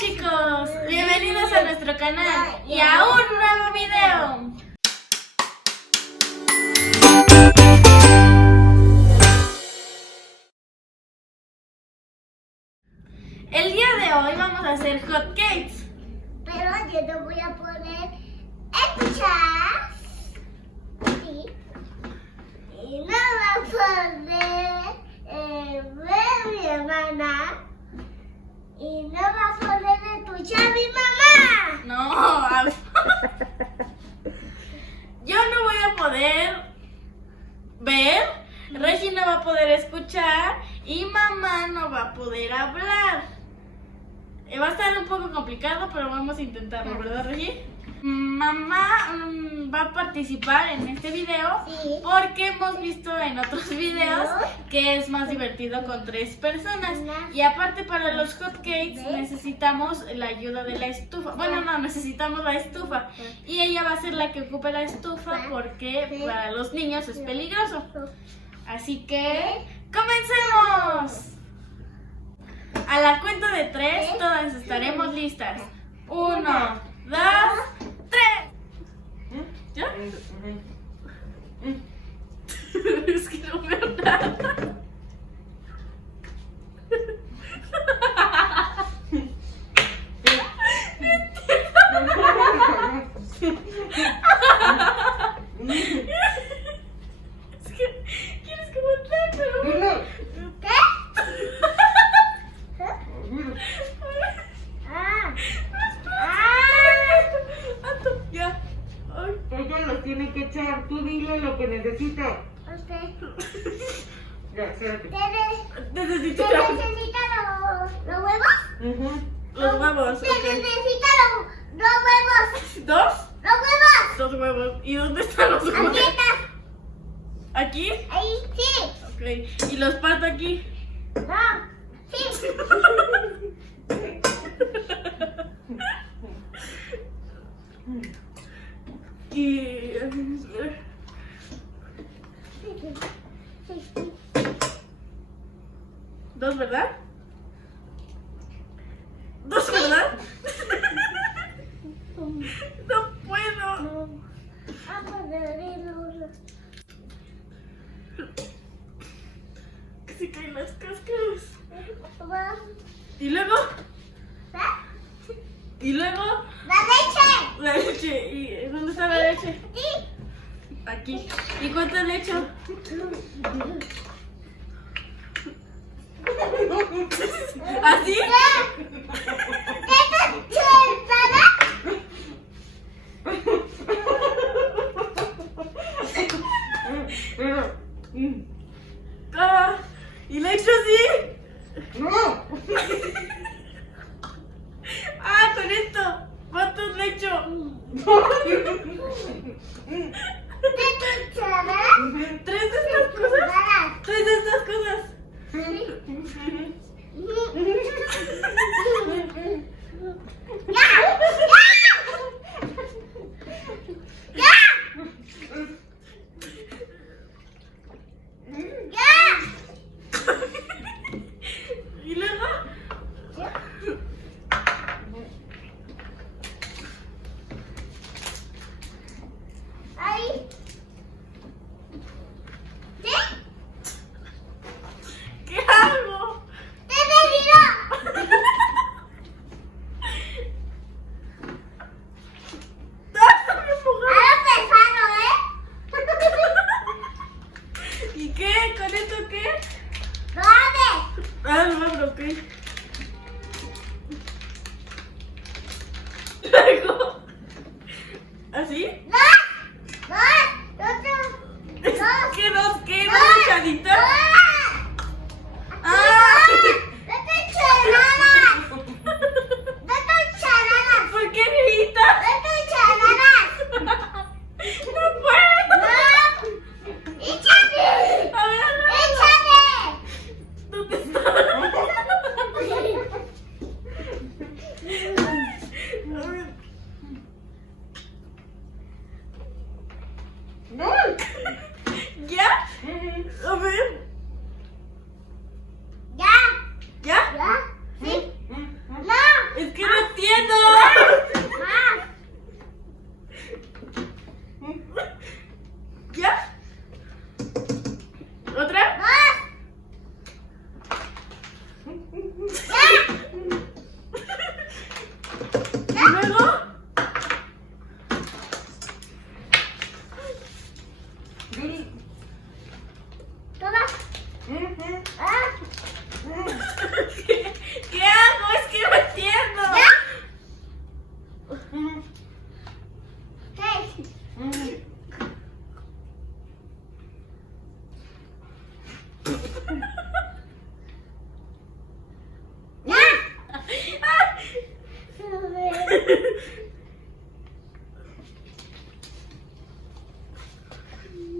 chicos, bienvenidos a nuestro canal y a un nuevo video. El día de hoy vamos a hacer hot cakes. Pero yo no voy a poner hechas. Sí. Y no va a poner mi hermana. Y no va a poder escuchar mi mamá. No, a ver. Yo no voy a poder ver, Regi no va a poder escuchar y mamá no va a poder hablar. Va a estar un poco complicado, pero vamos a intentarlo, ¿verdad, Regi? Mamá va a participar en este video Sí. porque hemos visto en otros videos que es más divertido con 3 personas. Y aparte para los hot cakes necesitamos la ayuda de la estufa. Bueno, no, necesitamos la estufa. Y ella va a ser la que ocupe la estufa porque para los niños es peligroso. Así que ¡comencemos! A la cuenta de 3 todas estaremos listas. 1, 2, 3. ¿Ya? Es que no veo nada. Es que quieres que voltee, pero... ¿Qué? Ya. Ay. Ella los tiene que echar, tú dile lo que necesita. Ya, espérate. Necesito ¿Se necesitan los huevos? los huevos. Se Ok. necesitan los huevos. ¿Dos? ¡Los huevos! 2 huevos. ¿Y dónde están los huevos? Aquí está. ¿Aquí? Ahí, sí. Ok. ¿Y los parto aquí? No. Sí. Y... ¿2, verdad? ¿2, verdad? No puedo. Que se caen las cáscaras. ¿Y luego? ¿Y luego? ¡La leche! La leche. ¿Y dónde está la leche? Sí. Aquí. ¿Y cuánto le echo? ¿Así? ¿Qué Ah, ¿y le echo así? ¡No! Ah, con esto. ¿Cuántos le echo? ¿3 de estas cosas? 3 de estas cosas. ¿Y luego? ¿Qué hago? ¡Ah, me empujaron! ¿Y qué? ¿Con esto qué? Ah, lo abro, ok. Luego. ¿Así? ¿Qué 2? ¿Qué? ¿Dos cucharitas? ¡Ah! ¿Por qué gritas? ¡No puedo! A ver, ¿dónde está?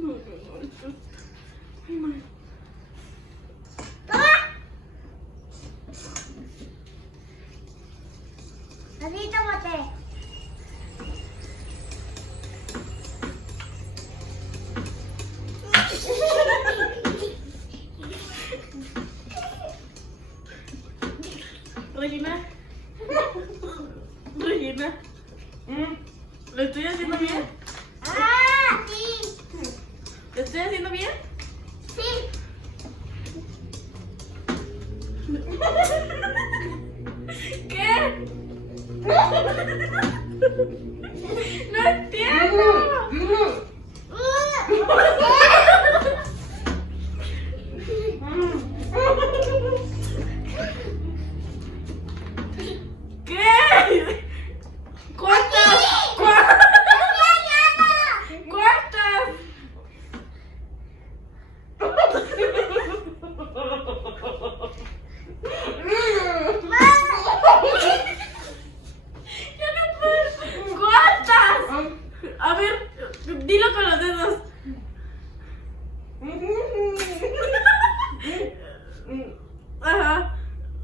No, esto es muy mal. Toma. Así tómate. Regina. Regina. ¿Lo estoy haciendo bien? Ah, sí. ¿Lo estoy haciendo bien? Sí. ¿Qué? No entiendo. ¿Qué? ¿Cuántas? ¿Cuántas? Ya no puedo. ¿Cuántas? A ver, dilo con los dedos. Ajá.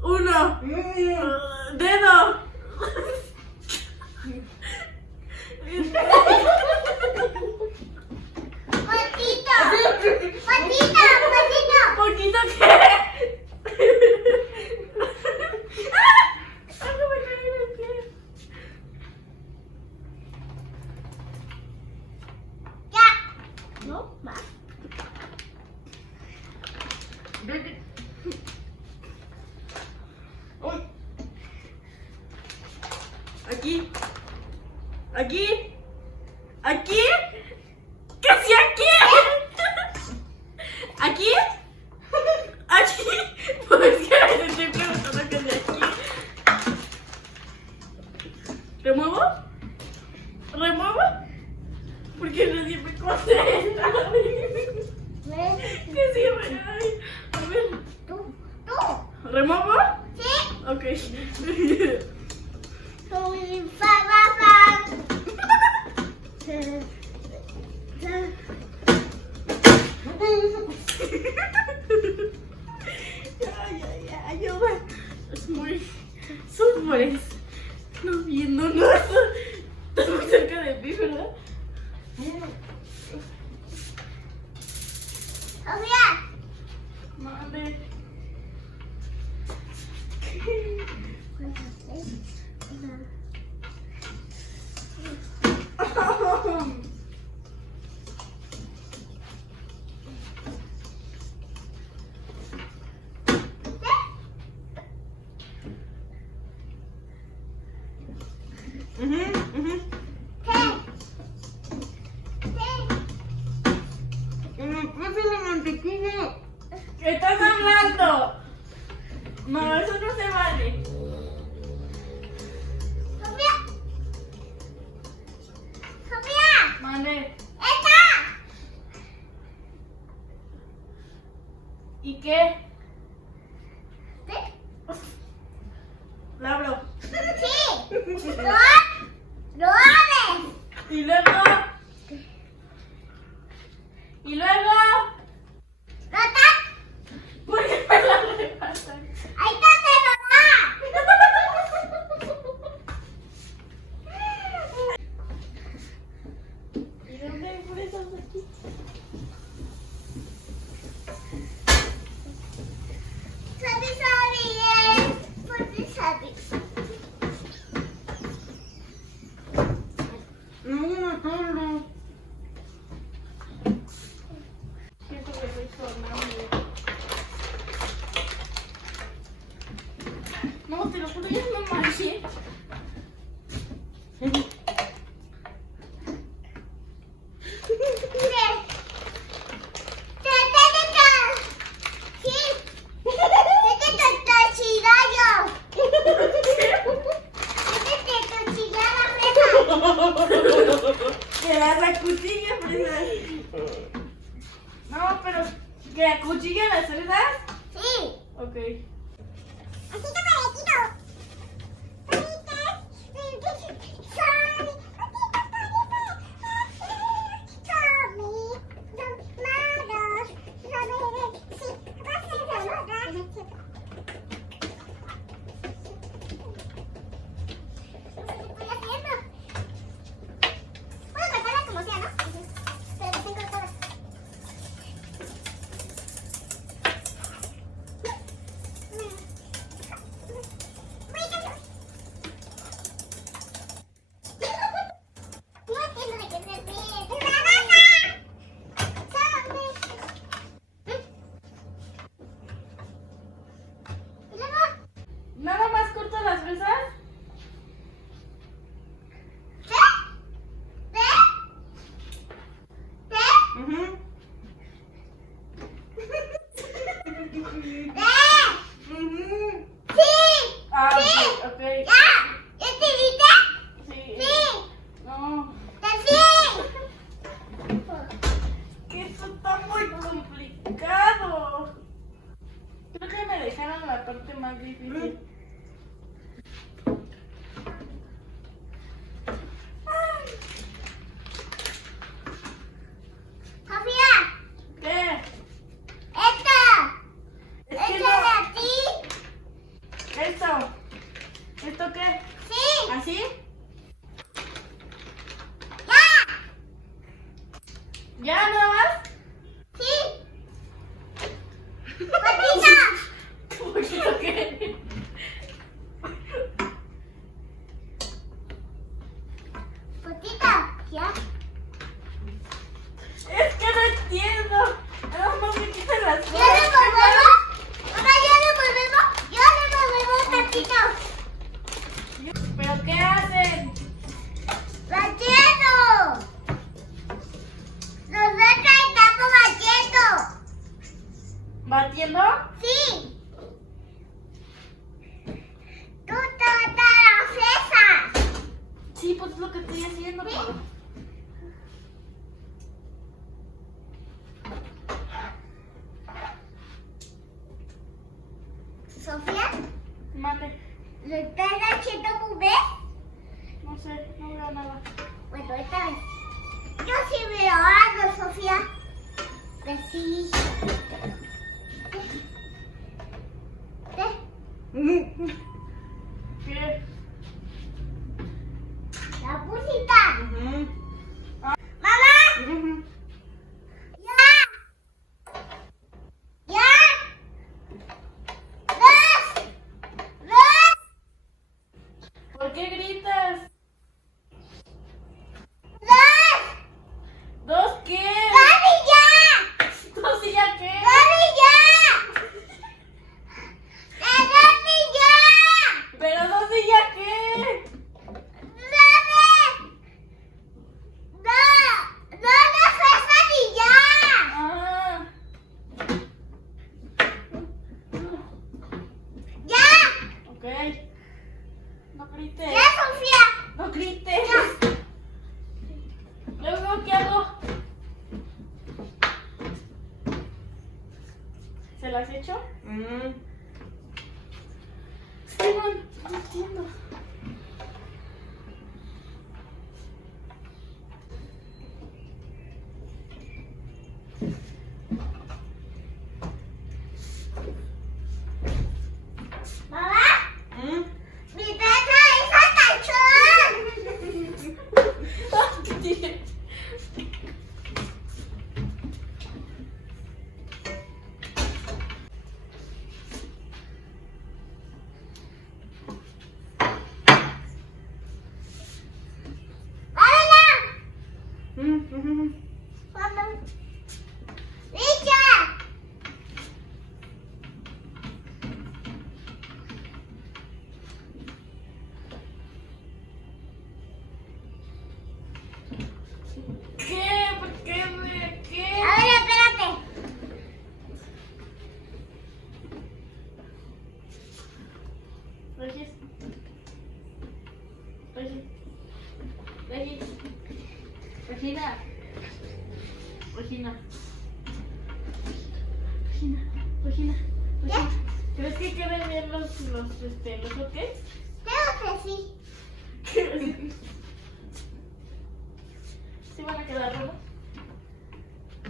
Uno. Dedo. Patita. Patita. Patita. ¿Poquito qué? ¡Ah! ¡Algo me cae en el pie! Ya. ¿No? Va. Uy. Aquí. Aquí. Aquí. ¿Qué si aquí? ¿Aquí? ¿Aquí? Pues que te estoy preguntando que de aquí. ¿Remuevo? ¿Remuevo? Porque no siempre contesta. Ven. Que siempre. Ay, a ver. Tú. ¿Remuevo? Sí. Ok. Ay, ayuda. Es muy. Súper. No viendo nada. Estás muy cerca de mí, ¿verdad? Mande. ¡Pasa la mantequilla! ¿Qué estás hablando? No, eso no se vale. Mande. ¿Y qué? La abro. Y luego. Y luego. ¿Por qué me la arrebatan? ¿Y dónde hay fresas aquí? No voy a matarlo. Siento que soy sonando. No, te lo juro, ya no manché. Que la cuchilla, fresas. No, pero que la cuchilla las fresas. Ok. Así que ¿Esto? ¿Esto qué? Sí. ¿Así? Ya. ¿Ya nada más? Sí. Patita. ¿Cómo que esto qué? Patita. Ya. Es que no entiendo. No me quitan las ¿Ya cosas. le volvemos? Mamá, ¿ya le volvemos? Ya le volvemos, Patito. ¿Pero qué hacen? ¡Batiendo! Nosotros estamos batiendo. ¿Batiendo? Sí. Tú todas las fresas. Sí, pues es lo que estoy haciendo. Sí. Pablo. Sofía, Mande. ¿lo estás haciendo muy bien? No sé, no veo nada. Bueno, esta vez. Yo sí veo algo, Sofía. Que sí. ¿Qué? La música. Ujú. ¡Mamá! Ujú. ¡Ya! ¡Ya! ¡Dos! ¡Dos! ¿Por qué gritas? ¡Dos! ¿Dos qué? ¡Gaby, ya! ¿Dos y ya qué? ¡Gaby, ya! ¡Gaby, ya! ¿Pero dos y ya qué? ¡Gaby! ¡No! ¡No dejes Gaby, ya! Ah. ¡Ya! Ok. No grites. ¡Ya, Sofía! No grites. Luego, ¿qué hago? ¿Se las echo? Ujú. Esteban, no entiendo. ¡Mamá! Ujú. ¡Mi teta es canción! ¡Hola! Ujú. ¡Mamá! ¡Richa! ¿Qué? ¿Por qué? ¿Qué? A ver, espérate. Regis. Regis. Regis. Regina. Regina. Regina. Regina. ¿Ya? ¿Crees que queden bien los hotcakes? Creo que sí. ¿Sí van a quedar buenos?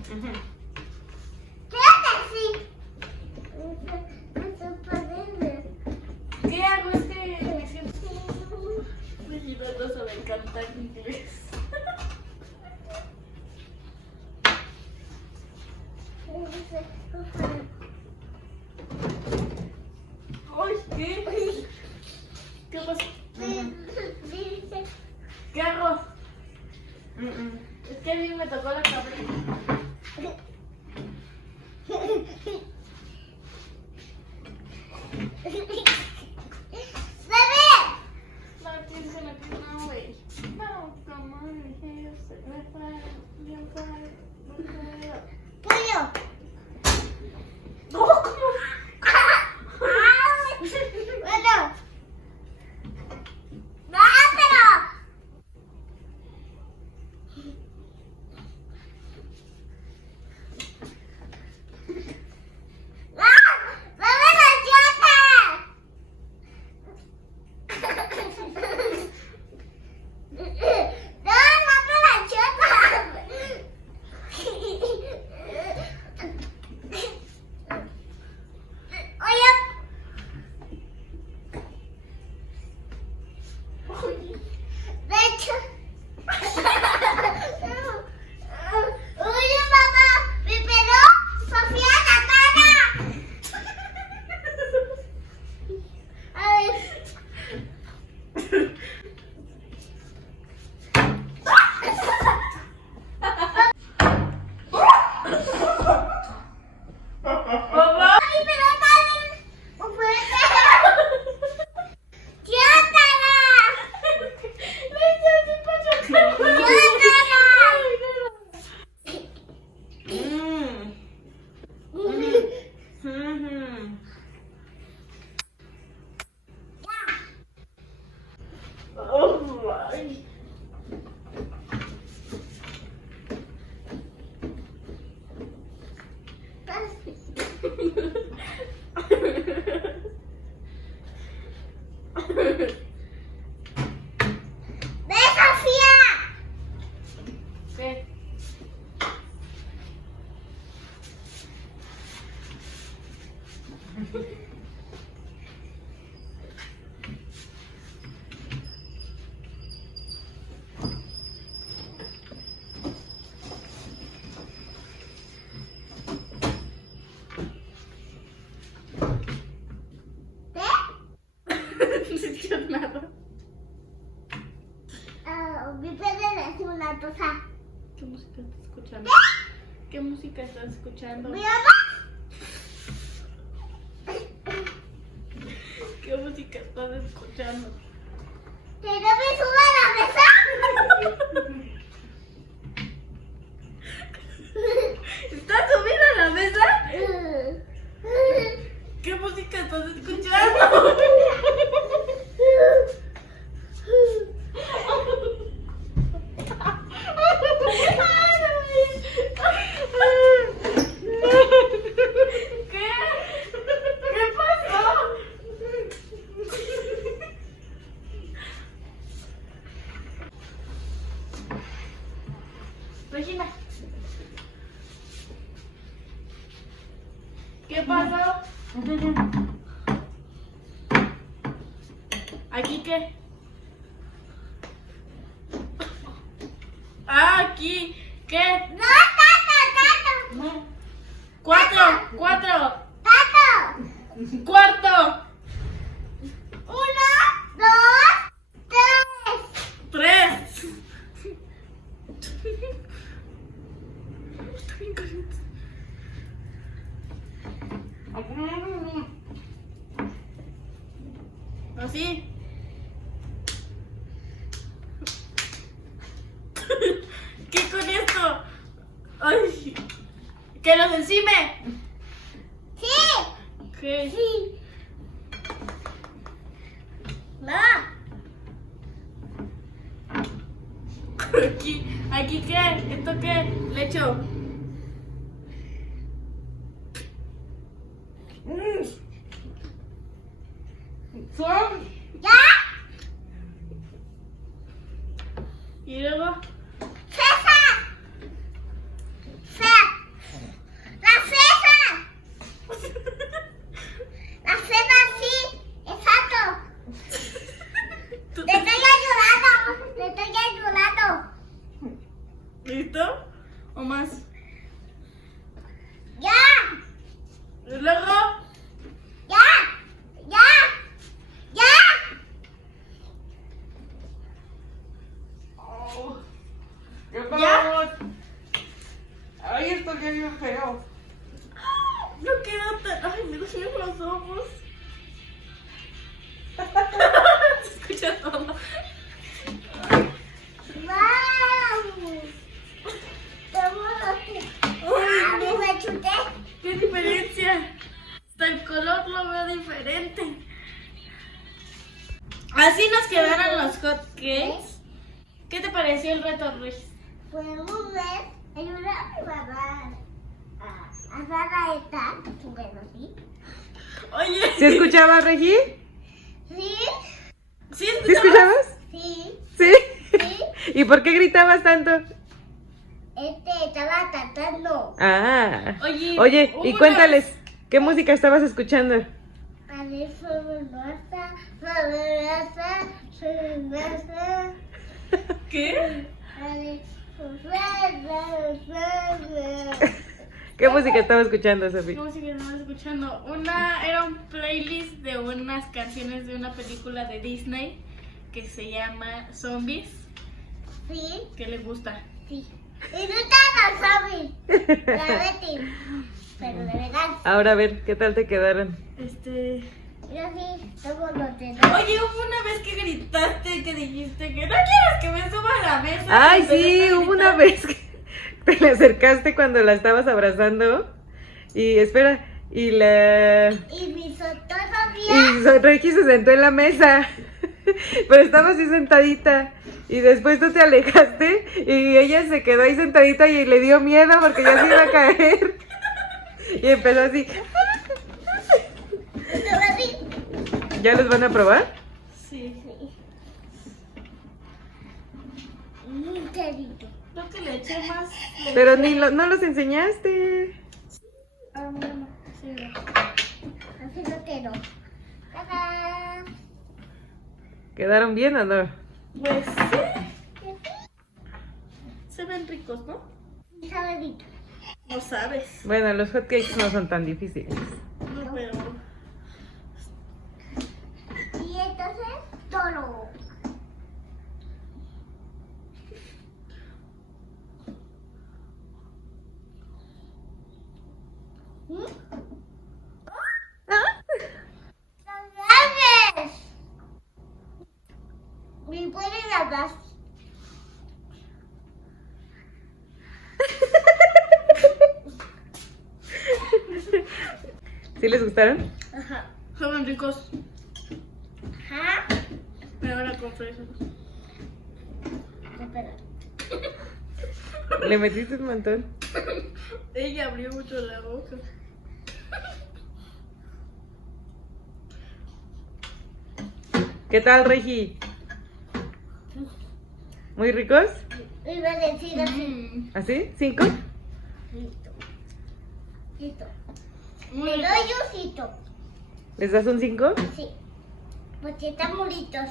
Ujú. Creo que sí. No se puede. ¿Qué hago? Es que me siento... Regina no sabe cantar inglés. Ay, ¿qué? ¿Qué pasa? ¿Qué hago? Ujú. Es que a mí me tocó la cabeza. ¡Bebé! No, tienes en la no, güey. No, come on, here's the ¡Pollo! No, ¿cómo? Bueno. Ay. ¡Ve, Sofía! ¿Qué? No sé qué nada. Mi padre le hace una cosa. ¿Qué música estás escuchando? ¿Qué música estás escuchando? ¿Mi mamá? ¿Qué música estás escuchando? ¿Que no me suba a la mesa? ¿Estás subida a la mesa? ¿Qué música estás escuchando? ¿Qué? ¿Qué pasó? Regina. ¿Qué pasó? ¿Aquí qué? Ah, aquí. ¿Qué? No, tato, tato. Cuatro. Tato. Cuarto. 1, 2, 3. Tres. Está bien caliente. ¿Así? ¿Qué con esto? Ay. ¡Que los encime! Sí. ¿Qué? Sí. No. ¿Aquí qué? ¿Esto qué? Le echo. Son. ¿Ya? Y luego. ¡César! ¡La César! ¡La César, sí! ¡Exacto! ¿Tú ¡Te estoy ayudando! ¡Te estoy ayudando! ¿Listo? ¿O más? ¡Ya! Y luego. ¡Ya! ¡Ya! ¡Ya! Oh, ¿qué ¿Ya? pasó? Ay, esto ya bien feo. No queda tan. Ay, me duelen los ojos. Se escucha todo. ¡Vamos! ¡Ah, Ay, no. me chuté! ¿Qué diferencia? Hasta el color lo veo diferente. Así nos quedaron los hot cakes. ¿Qué te pareció el reto, Regis? Podemos ver, ayuda a mi mamá a hacer a esta. Bueno, ¿sí? Oye. ¿Se escuchaba, Regi? ¿Sí? ¿Sí ¿Sí escuchabas? Sí. ¿Sí? ¿Sí? ¿Y por qué gritabas tanto? Estaba cantando. Ah. Oye, Oye, hubo y una- cuéntales, ¿qué música estabas escuchando? A ver, fabulosa, fabulosa, fabulosa. ¿Qué? A ver, fabulosa. ¿Qué música estaba escuchando, Sofi? ¿Qué música estaba escuchando? Era un playlist de unas canciones de una película de Disney que se llama Zombies. Sí, ¿Qué le gusta? sí. Y no estaba zombies. La Betty. Pero de verdad. Ahora a ver, ¿qué tal te quedaron? Yo sí, somos los de Oye, hubo una vez que gritaste, que dijiste que no quieres que me suba a la mesa. Ay, Y empezaste sí, a hubo una gritar. vez que te le acercaste cuando la estabas abrazando. Y espera, y la... Y mi todavía. Y Regi se sentó en la mesa. Pero estaba así sentadita. Y después tú te alejaste y ella se quedó ahí sentadita y le dio miedo porque ya se iba a caer. Y empezó así. ¿Ya los van a probar? Sí. Creo que le eché más. Pero no los enseñaste. Ah, bueno, sí. Así lo quiero. ¡Tarán! ¿Quedaron bien o no? Pues sí. Se ven ricos, ¿no? Sabadito. No sabes. Bueno, los hotcakes no son tan difíciles. No, pero. Y entonces, toro. Me pueden hablar. ¿Sí les gustaron? Ajá. Se ven ricos. Ajá. Pero ahora con fresas. Espera. Le metiste un montón. Ella abrió mucho la boca. ¿Qué tal, Regi? ¿Muy ricos? Iba a decir así. ¿Así? ¿5? Listo. Listo. Muy Le ricos. doy osito. ¿Les das un 5? Sí. Porque están bonitos.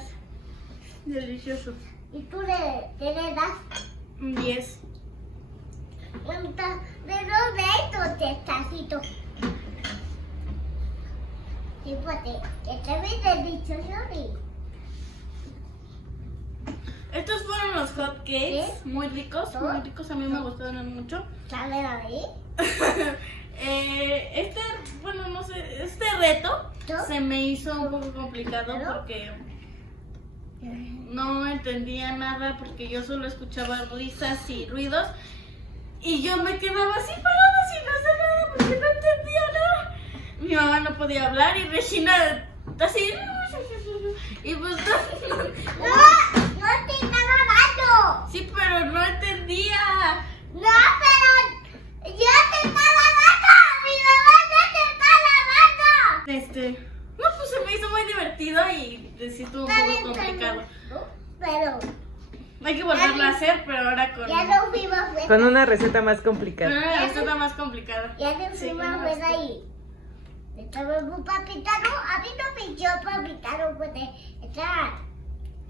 Delicioso. Y tú le das. Un 10. De dos estos testacitos. Sí, porque está bien delicioso. Estos fueron los hot cakes. ¿Sí? Muy ricos. Muy ricos. A mí me gustaron mucho. ¿Sale ahí? Bueno, no sé. Este reto ¿No? se me hizo un poco complicado ¿No? porque no entendía nada porque yo solo escuchaba risas y ruidos y yo me quedaba así parada sin hacer nada porque no entendía nada. Mi mamá no podía hablar y Regina así y pues ¡No! ¡No te estaba dando! sí, pero no entendía. ¡No, pero yo te estaba dando! ¡Mi mamá no te está dando! No, pues se me hizo muy divertido y sí estuvo un poco complicado. Pero Hay que volverlo a hacer, pero ahora con ya no fuimos fuera. Con una receta más con complicada. una receta más complicada. Ya no Sí, fuimos con fuera más- y estaba un papitano. A mí no me dio papitano porque estaba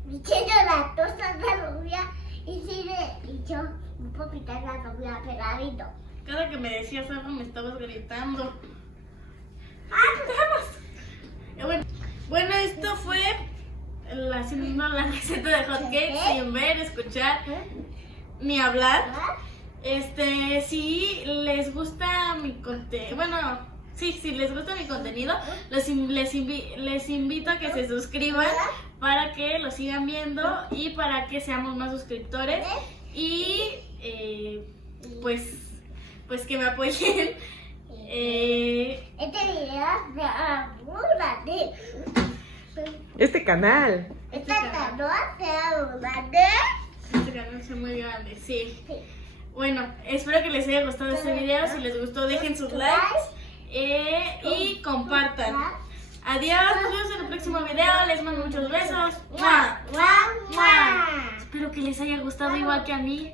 diciendo las cosas de la novia y sí le dicho un papitano a la novia, pero a mí no. Cada que me decías algo me estabas gritando. Bueno, esto fue haciendo la receta de hot cakes sin ver, escuchar ni hablar. Si les gusta mi contenido, bueno, sí, si les gusta mi contenido, les invito a que se suscriban para que lo sigan viendo y para que seamos más suscriptores y pues que me apoyen. Este video se aburra de... Este canal. Esta canoa se aburra de... Este canal es muy grande, sí. Bueno, espero que les haya gustado este video. Si les gustó, dejen sus likes y compartan. Adiós, nos vemos en el próximo video. Les mando muchos besos. ¡Mua! ¡Mua! ¡Mua! Espero que les haya gustado igual que a mí.